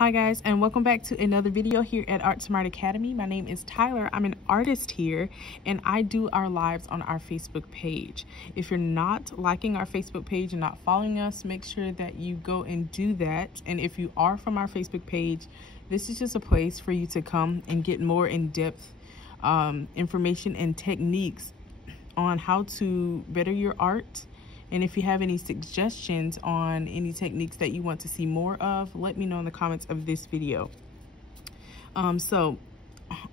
Hi guys, and welcome back to another video here at Art Smart Academy. My name is Tyler. I'm an artist here and I do our lives on our Facebook page. If you're not liking our Facebook page and not following us, make sure that you go and do that. And if you are from our Facebook page, this is just a place for you to come and get more in-depth information and techniques on how to better your art. And if you have any suggestions on any techniques that you want to see more of, let me know in the comments of this video. So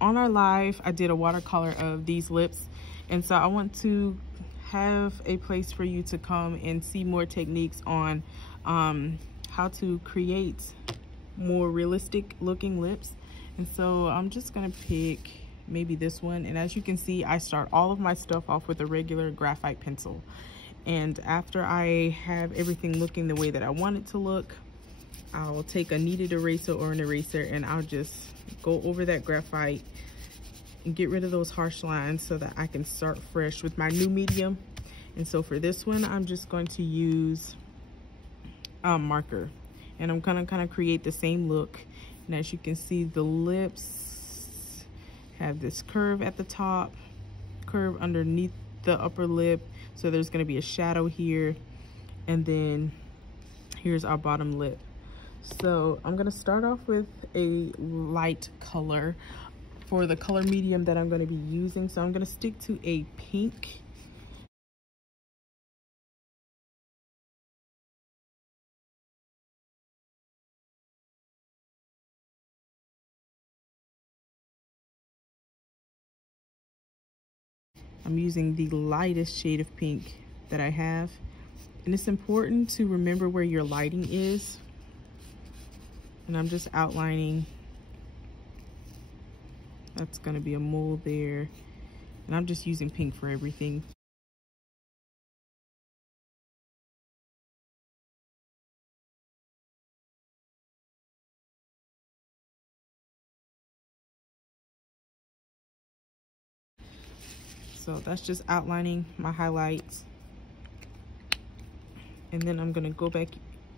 on our live, I did a watercolor of these lips. And so I want to have a place for you to come and see more techniques on how to create more realistic looking lips. And so I'm just gonna pick maybe this one. And as you can see, I start all of my stuff off with a regular graphite pencil. And after I have everything looking the way that I want it to look, I'll take a kneaded eraser or an eraser and I'll just go over that graphite and get rid of those harsh lines so that I can start fresh with my new medium. And so for this one, I'm just going to use a marker. And I'm gonna kind of create the same look. And as you can see, the lips have this curve at the top, curve underneath the upper lip. So there's going to be a shadow here, and then here's our bottom lip. So I'm going to start off with a light color for the color medium that I'm going to be using. So I'm going to stick to a pink. I'm using the lightest shade of pink that I have. And it's important to remember where your lighting is. And I'm just outlining. That's gonna be a mole there. And I'm just using pink for everything. So that's just outlining my highlights. And then I'm gonna go back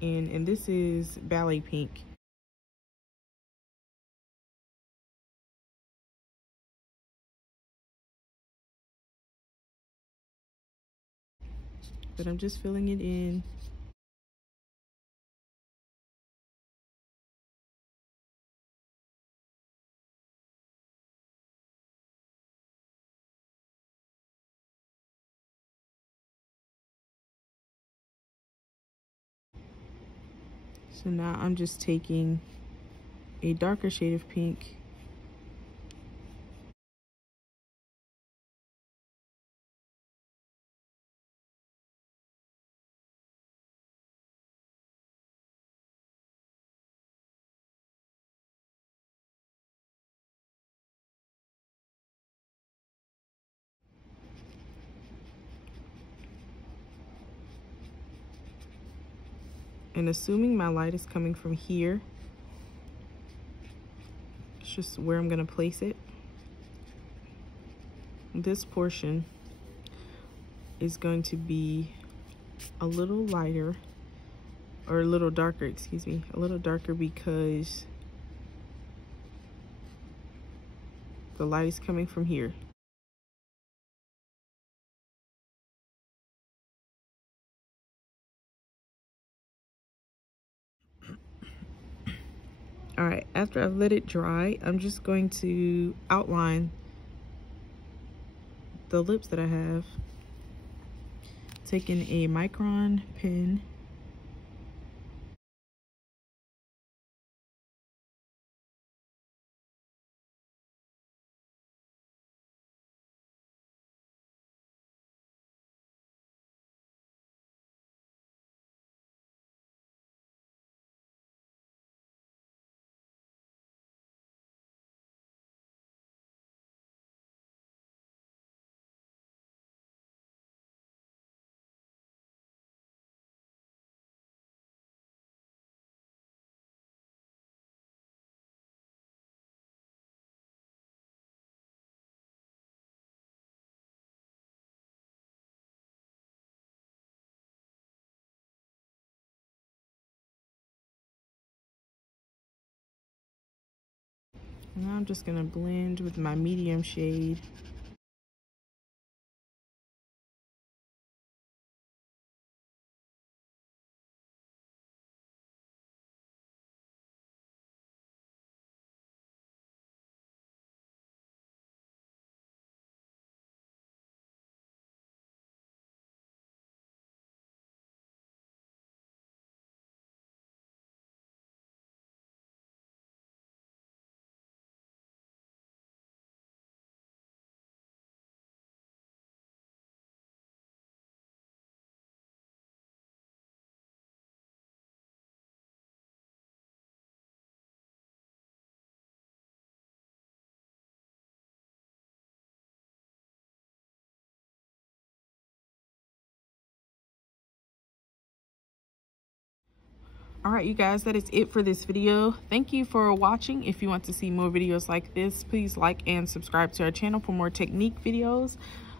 in, and this is Ballet Pink. But I'm just filling it in. So now I'm just taking a darker shade of pink . And assuming my light is coming from here, it's just where I'm gonna place it. This portion is going to be a little lighter, or a little darker, excuse me, a little darker because the light is coming from here. All right, after I've let it dry, I'm just going to outline the lips that I have. Taking a micron pen. And I'm just gonna blend with my medium shade. All right, you guys, that is it for this video. Thank you for watching. If you want to see more videos like this, please like and subscribe to our channel for more technique videos.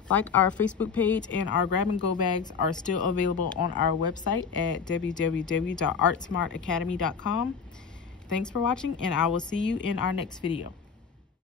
Like our Facebook page, and our grab and go bags are still available on our website at www.artsmartacademy.com. Thanks for watching, and I will see you in our next video.